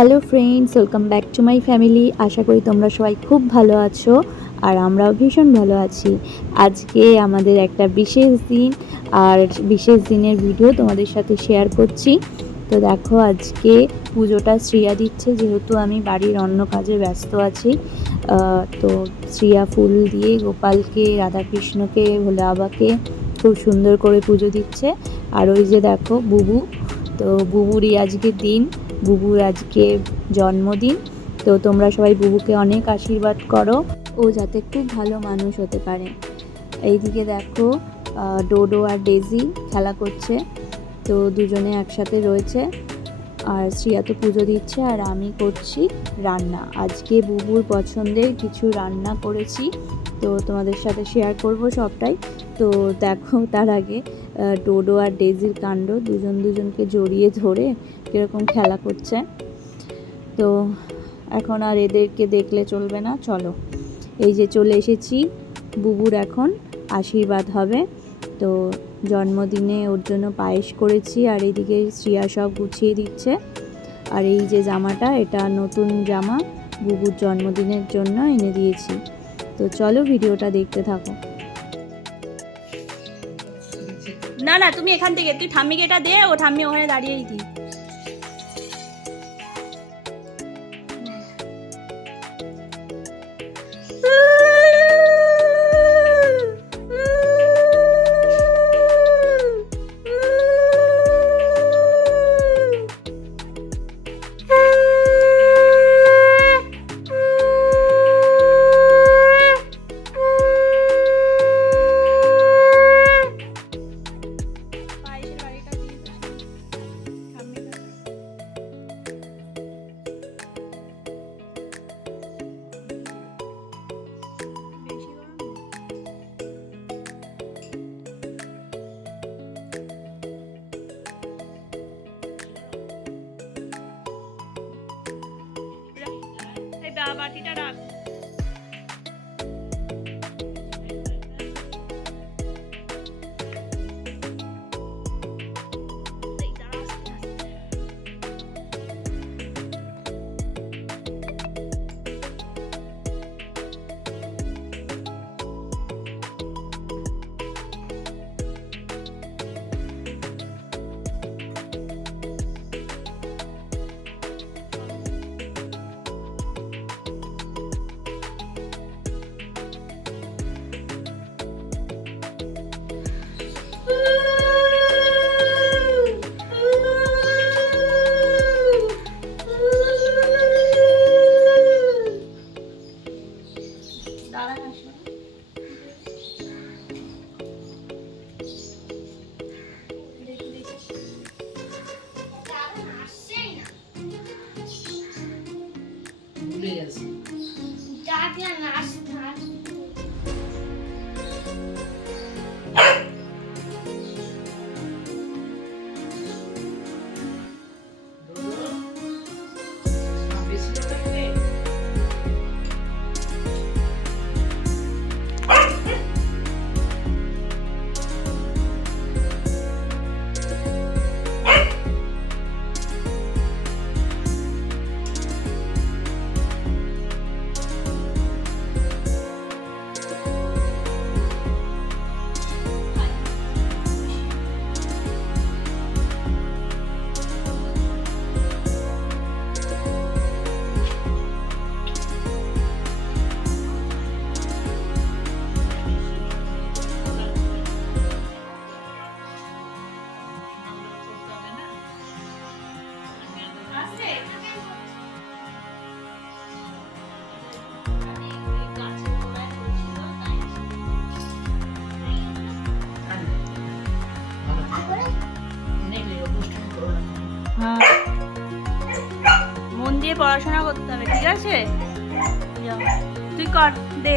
Hello friends, welcome back to my family. আশা করি তোমরা সবাই খুব ভালো আছো আর আমরাও ভীষণ ভালো আছি। আজকে আমাদের একটা বিশেষ দিন আর বিশেষ দিনের ভিডিও তোমাদের সাথে শেয়ার করছি। তো দেখো, আজকে পুজোটা শ্রিয়া দিচ্ছে, যেহেতু আমি বাড়ির অন্য কাজে ব্যস্ত আছি। তো শ্রিয়া ফুল দিয়ে গোপালকে, রাধাকৃষ্ণকে, ভোলে বাবাকে খুব সুন্দর করে পুজো দিচ্ছে। আর ওই যে দেখো, বুবু। তো বুবুরই আজকে দিন। বুবুর আজকে জন্মদিন। তো তোমরা সবাই বুবুকে অনেক আশীর্বাদ করো। ও যাতে খুব ভালো মানুষ হতে পারে। এইদিকে দেখো ডোডো আর ডেজি খেলা করছে। তো দুজনে একসাথে রয়েছে। আর শ্রিয়া তো পুজো দিচ্ছে আর আমি করছি রান্না। আজকে বুবুর পছন্দের কিছু রান্না করেছি। তো তোমাদের সাথে শেয়ার করব সবটাই। তো দেখো, তার আগে ডোডো আর ডেজির কাণ্ড। দুজন দুজনকে জড়িয়ে ধরে কীরকম খেলা করছে। তো এখন আর এদেরকে দেখলে চলবে না, চলো। এই যে চলে এসেছি, বুবুর এখন আশীর্বাদ হবে। তো জন্মদিনে ওর জন্য পায়েস করেছি, আর এইদিকে শ্রিয়া সব গুছিয়ে দিচ্ছে। আর এই যে জামাটা, এটা নতুন জামা বুবুর জন্মদিনের জন্য এনে দিয়েছি। তো চলো ভিডিওটা দেখতে থাকো। না না, তুমি এখান থেকে, তুই ঠাম্মিকে এটা দে, ও ঠাম্মি ওখানে দাঁড়িয়েই দি মন দিয়ে পড়াশোনা করতে হবে ঠিক আছে? তুই কর দে।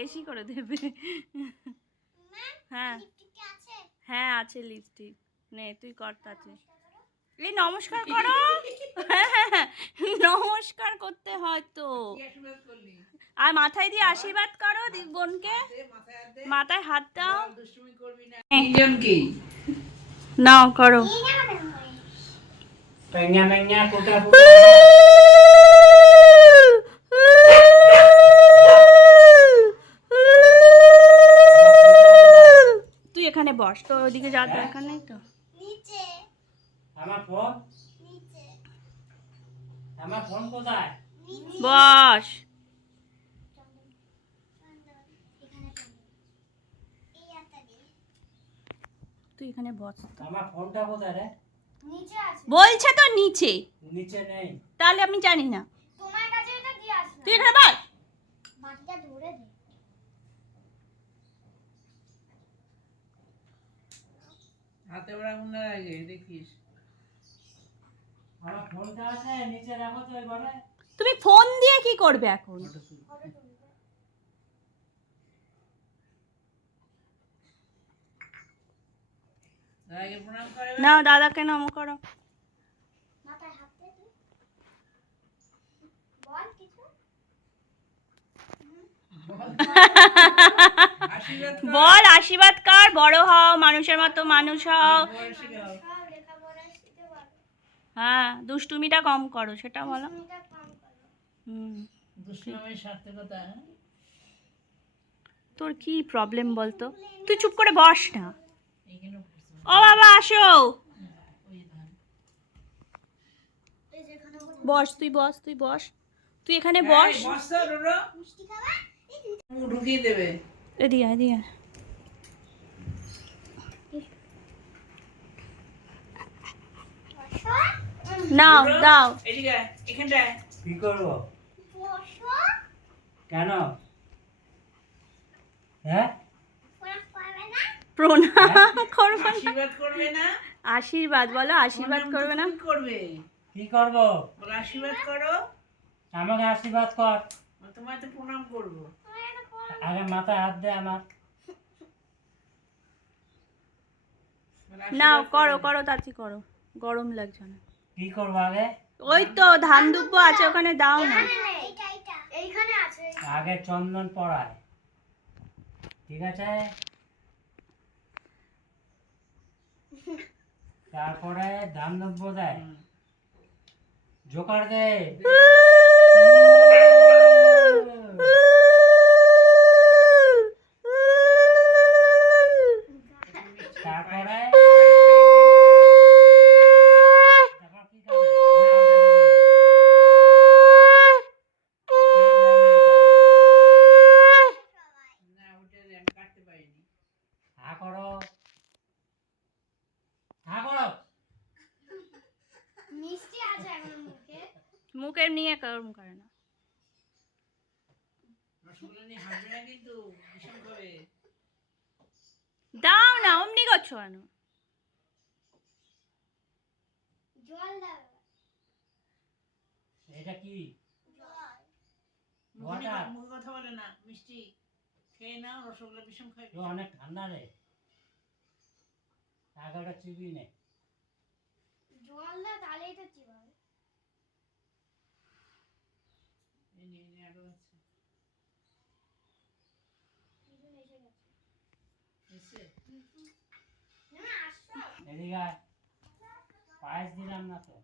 শেষই করে দেবে। হ্যাঁ। হ্যাঁ আছে লিপস্টিক নে তুই কর তাতে। এই নমস্কার করো। নমস্কার করতে হয় তো। কি আশীর্বাদ করলি আর মাথায় দিয়ে আশীর্বাদ করো বোনকে। মাথায় হাত দাও। নাও করো Peña, peña, puta, তুই এখানে বস তো ওইদিকে যাওয়ার দরকার নেই তো? আমার ফোন? আমার ফোন কোথায়? বস। তুই এখানে বস আমার ফোনটা কোথায় রে? বলছে তো নিচে। নিচে নেই। তাহলে আমি জানি না। তোমার কাছে এটা দিয়ে আসলাম তুই এখানে বস। বাকিটা ধরে দে। হাতে ওরা মনে লাগে দেখিস। আমার ফোনটা আছে নিচে রাখো তো এবারে। তুমি ফোন দিয়ে কি করবে এখন? দাদাকে প্রণাম করো না দাদাকে নম করো মাথায় হাত দে তুই বল কিছু আশীর্বাদ কর বল আশীর্বাদ কর? বড় হও মানুষের মতো মানুষ হও। হ্যাঁ দুষ্টুমিটা কম করো সেটা বলো। তুমিটা কম করো হুম। দুষ্টুমির সার্থকতা হ্যাঁ? তোর কি প্রবলেম বলতো? তুই চুপ করে বস না। ও বাবা আসো। বস। তুই বস তুই বস। তুই এখানে বস। ঢুকিয়ে দেবে। এদিকে এদিকে নাও দাও। এদিকে এখানটায় কি করব? কেন? হ্যাঁ? প্রণাম করবে আশীর্বাদ করবে না? আশীর্বাদ বলো আশীর্বাদ করবে না? করবে। কি করব? আশীর্বাদ করো। আমাকে আশীর্বাদ কর। তোমার তো প্রণাম করব। আগে মাথায় হাত দে আমার। নাও করো করো তাড়াতাড়ি করো। গরম লাগছে না। কি করব আগে? ওই তো ধান দুব্বো আছে ওখানে দাও না। এইটা এইটা। এইখানে আছে। আগে চন্দন পড়ায়। ঠিক আছে? তারপরে ধান দ্রব্য দেয়। জোকার দে। তারপর কি খাবে? না ওটা আমি কাটতে পারিনি হা করো হা করো মিষ্টি আছে আমার মুখে মুখে নিয়ে গরম করে না রসগোল্লা নিয়ে হাসবে না কিন্তু ভীষণ করে দাও না কেন জল দাও। এটা কি? জল মুখে মুখে কথা বলে না মিষ্টি। খেয়ে নাও রসগোল্লা ভীষণ খাই। তো অনেক ঠান্ডা রে। ওটা চিবি নে। জল দাও তাহলেই তো চিবাবে এসে গেছে। এসে? না আসো এদিকে আয়। পায়েস দিলাম না তো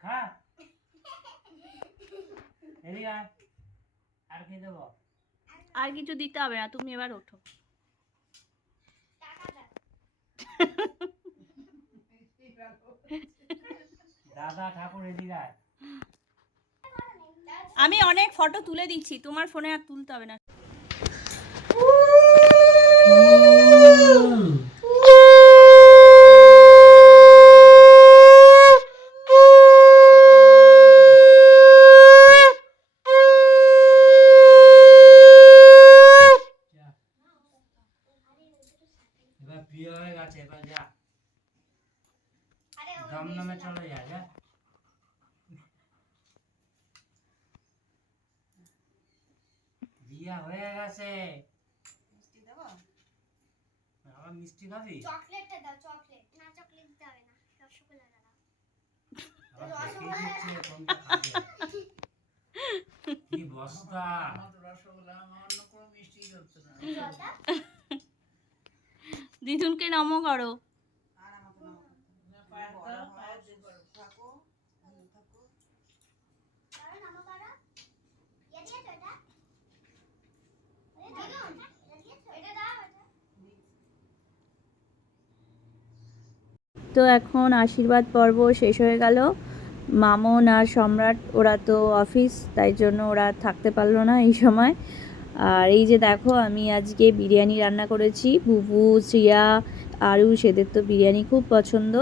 খা এদিকে আয়। আর কি দেবো আর কিছু দিতে হবে না তুমি এবার ওঠো দাদা ঠাকুর এদিকে। আমি অনেক ফটো তুলে দিচ্ছি তোমার ফোনে আর তুলতে হবে না যা। এবার বিয়ে হয়ে গেছে এবার যা আরে ওই দমদমে চলে যা যা ইয়া হয়ে গেছে আবার মিষ্টি খাবি? চকলেটটা দাও চকলেট। না চকলেট দিতে হবে না। রসগোল্লা দাও। কি বস্তা? আমার অন্য কোনো মিষ্টি ধরতো না জলটা দিদুনকে নমো করো পায়ের দাও, পায়ের দাও। কারণ আমার কারা ইয়ে দিয়েছ এটা দিদুন এটা দিয়েছ এটা দাও এটা তো এখন আশীর্বাদ পর্ব শেষ হয়ে গেল। মামন আর সম্রাট, ওরা তো অফিস তাই জন্য ওরা থাকতে পারল না এই সময়। আর এই যে দেখো, আমি আজকে বিরিয়ানি রান্না করেছি। বুবু, শ্রিয়া, আরু, সেদের তো বিরিয়ানি খুব পছন্দ।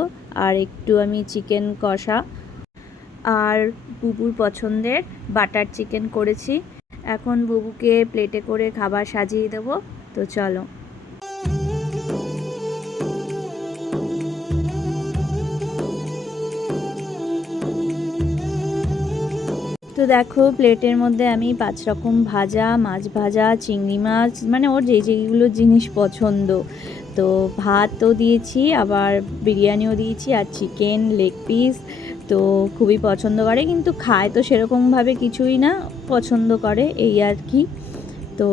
আর একটু আমি চিকেন কষা। আর বুবুর পছন্দের বাটার চিকেন করেছি। এখন বুবুকে প্লেটে করে খাবার সাজিয়ে দেবো। তো চলো। তো দেখো, প্লেটের মধ্যে আমি পাঁচ রকম ভাজা, মাছ ভাজা, চিংড়ি মাছ মানে ওর যে যেগুলো জিনিস পছন্দ। তো ভাতও দিয়েছি, আবার বিরিয়ানিও দিয়েছি আর চিকেন লেগ পিস তো খুবই পছন্দ করে। কিন্তু খায় তো সেরকমভাবে কিছুই না, পছন্দ করে এই আর কি। তো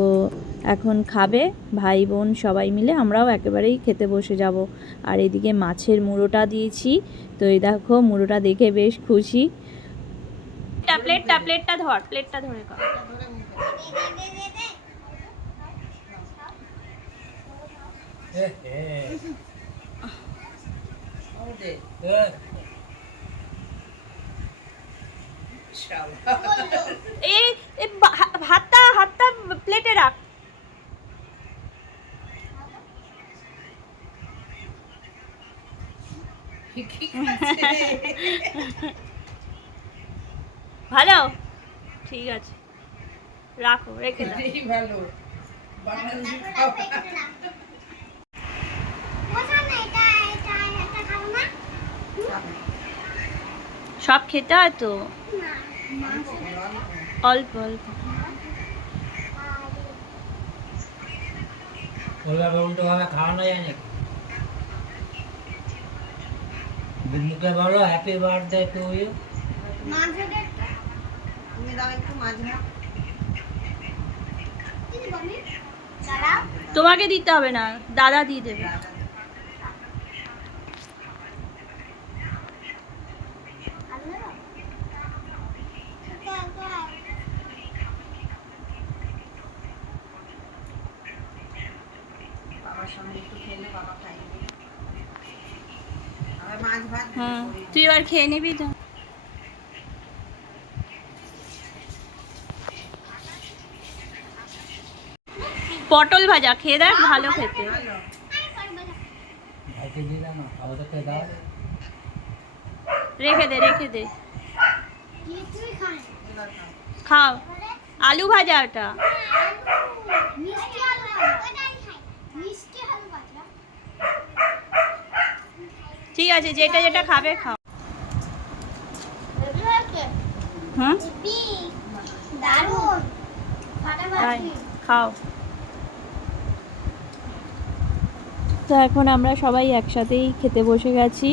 এখন খাবে, ভাই বোন সবাই মিলে, আমরাও একেবারেই খেতে বসে যাব। আর এদিকে মাছের মুড়োটা দিয়েছি। তো এই দেখো, মুড়োটা দেখে বেশ খুশি। প্লেটটা প্লেটটা প্লেটটা ধর প্লেটটা ধরে কর। এই হাতটা হাতটা প্লেটে রাখ? ভালো? ঠিক আছে। রাখো রেখে দাও। ভালো। সব খেতে হয় তো? অল্প অল্প। খাওয়ানো যায় নাকি মুখে বলো হ্যাপি বার্থডে টু ইউ দাও একটু তোমাকে দিতে হবে না দাদা দিয়ে দেবে। হ্যাঁ তুই এবার খেয়ে নিবি তো। পটল ভাজা খেয়ে দেখ ভালো খেতে। রেখে দে রেখে দে। খাও। আলু ভাজা ওটা। ঠিক আছে যেটা যেটা খাবে খাও। হুম? খাও। তো এখন আমরা সবাই একসাথেই খেতে বসে গেছি।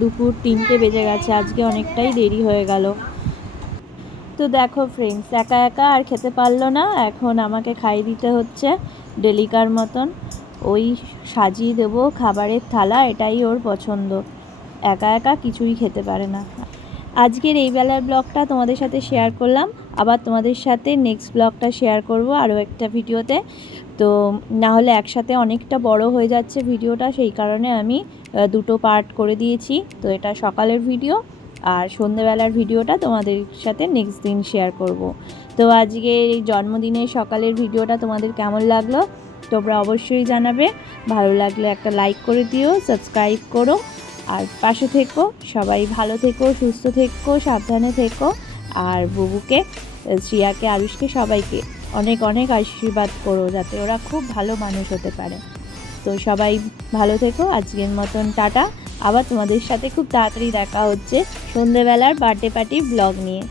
দুপুর তিনটে বেজে গেছে, আজকে অনেকটাই দেরি হয়ে গেল। তো দেখো ফ্রেন্ডস একা একা আর খেতে পারল না, এখন আমাকে খাইয়ে দিতে হচ্ছে ডেলিকার মতন। ওই সাজিয়ে দেবো খাবারের থালা, এটাই ওর পছন্দ। একা একা কিছুই খেতে পারে না। আজকের এই বেলার ব্লগটা তোমাদের সাথে শেয়ার করলাম। আবার তোমাদের সাথে নেক্সট ব্লগটা শেয়ার করব আরও একটা ভিডিওতে। তো না হলে একসাথে অনেকটা বড় হয়ে যাচ্ছে ভিডিওটা, সেই কারণে আমি দুটো পার্ট করে দিয়েছি। তো এটা সকালের ভিডিও আর সন্ধেবেলার ভিডিওটা তোমাদের সাথে নেক্সট দিন শেয়ার করব। তো আজকে এই জন্মদিনের সকালের ভিডিওটা তোমাদের কেমন লাগল তোমরা অবশ্যই জানাবে। ভালো লাগলে একটা লাইক করে দিও সাবস্ক্রাইব করো। আর পাশে থেকো, সবাই ভালো থেকো, সুস্থ থেকো, সাবধানে থেকো। আর বুবুকে শ্রিয়াকে আরুষকে সবাইকে অনেক অনেক আশীর্বাদ করো যাতে ওরা খুব ভালো মানুষ হতে পারে। তো সবাই ভালো থেকো, আজকের মতন টাটা। আবার তোমাদের সাথে খুব তাড়াতাড়ি দেখা হচ্ছে সন্ধেবেলার বার্থডে পার্টি ব্লগ নিয়ে।